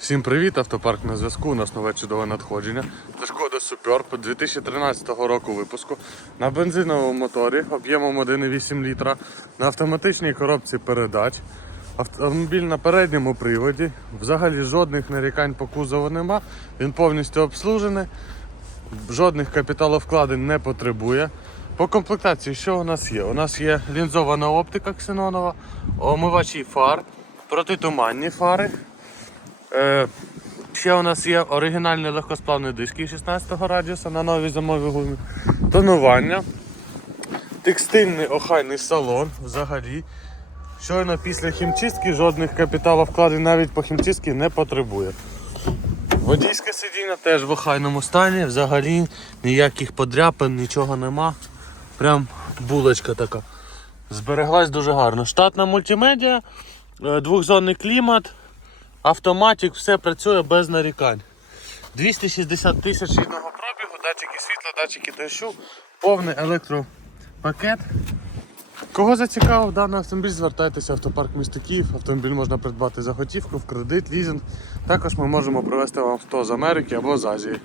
Всім привіт, автопарк на зв'язку. У нас нове чудове надходження. Це шкода Superb 2013 року випуску на бензиновому моторі об'ємом 1,8 літра на автоматичній коробці передач. Автомобіль на передньому приводі. Взагалі жодних нарікань по кузову нема. Він повністю обслужений. Жодних капіталовкладень не потребує. По комплектації, що у нас є? У нас є лінзована оптика ксенонова, омивачі фар, протитуманні фари. Е, ще у нас є оригінальний легкосплавний диск 16 радіуса на новій зимовій гумі. Тонування. Текстильний охайний салон взагалі. Щойно після хімчистки жодних капіталовкладень навіть по хімчистці не потребує. Водійське сидіння теж в охайному стані, взагалі ніяких подряпин, нічого нема. Прям булочка така. Збереглась дуже гарно. Штатна мультимедіа, е, двохзонний клімат, автоматик, все працює без нарікань. 260 тисяч рідного пробігу, датчики світла, датчики дощу, повний електропакет. Кого зацікавив даний автомобіль, звертайтеся в автопарк міста Київ. Автомобіль можна придбати за готівку, в кредит, лізинг. Також ми можемо привезти вам авто з Америки або з Азії.